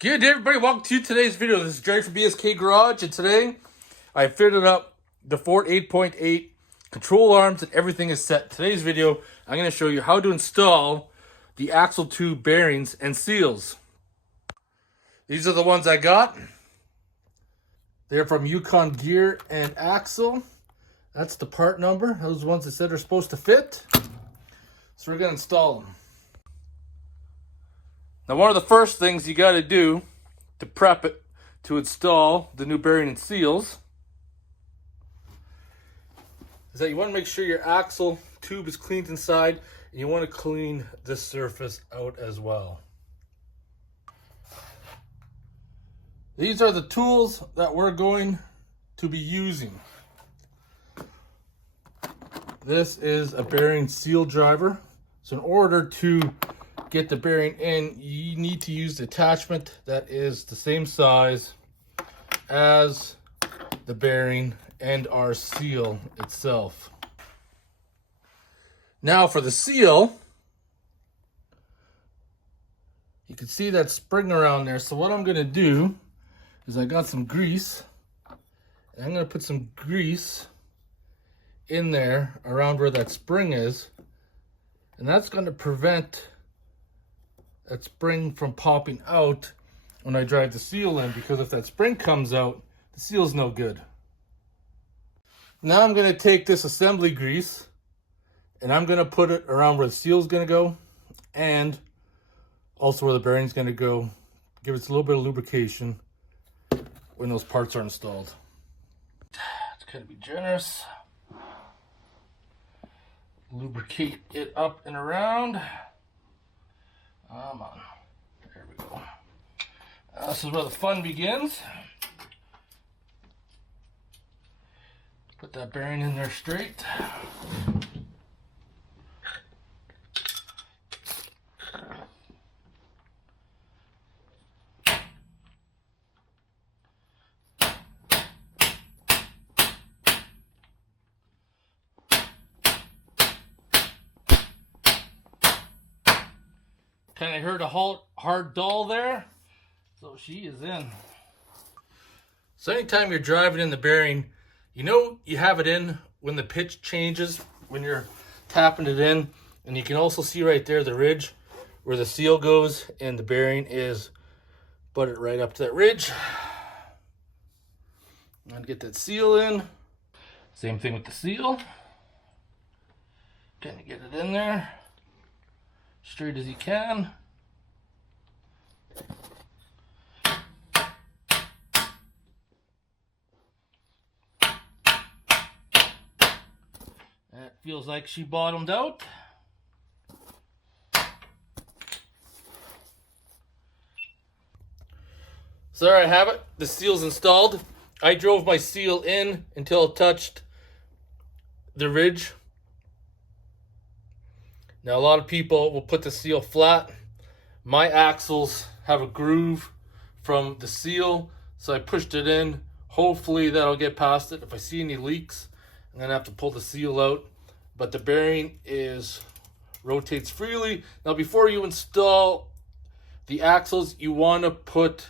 Good day, everybody. Welcome to today's video. This is Jerry from BSK Garage, and today I fitted up the Ford 8.8 control arms and everything is set. Today's video, I'm going to show you how to install the axle tube bearings and seals. These are the ones I got. They're from Yukon Gear and Axle. That's the part number. Those ones that said are supposed to fit. So we're going to install them. Now, one of the first things you got to do to prep it to install the new bearing and seals is that you want to make sure your axle tube is cleaned inside, and you want to clean this surface out as well. These are the tools that we're going to be using. This is a bearing seal driver. So in order to get the bearing in, you need to use the attachment that is the same size as the bearing and our seal itself. Now for the seal, you can see that spring around there. So what I'm going to do is I got some grease, and I'm going to put some grease in there around where that spring is, and that's going to prevent that spring from popping out when I drive the seal in, because if that spring comes out, the seal's no good. Now I'm going to take this assembly grease and I'm going to put it around where the seal's going to go and also where the bearing's going to go. Give it a little bit of lubrication when those parts are installed. It's going to be generous. Lubricate it up and around. Come on. There we go. This is where the fun begins. Put that bearing in there straight. Kind of heard a hard dull there, so she is in. So anytime you're driving in the bearing, you know you have it in when the pitch changes, when you're tapping it in. And you can also see right there the ridge where the seal goes, and the bearing is butted right up to that ridge. I'm going to get that seal in. Same thing with the seal. Kind of get it in there straight as you can. That feels like she bottomed out. So there I have it. The seal's installed. I drove my seal in until it touched the ridge. Now, a lot of people will put the seal flat. My axles have a groove from the seal, so I pushed it in. Hopefully that'll get past it. If I see any leaks, I'm gonna have to pull the seal out. But the bearing rotates freely. Now, before you install the axles, you want to put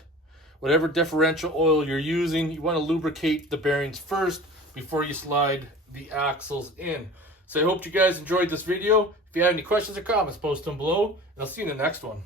whatever differential oil you're using. You want to lubricate the bearings first before you slide the axles in. So I hope you guys enjoyed this video. If you have any questions or comments, post them below, and I'll see you in the next one.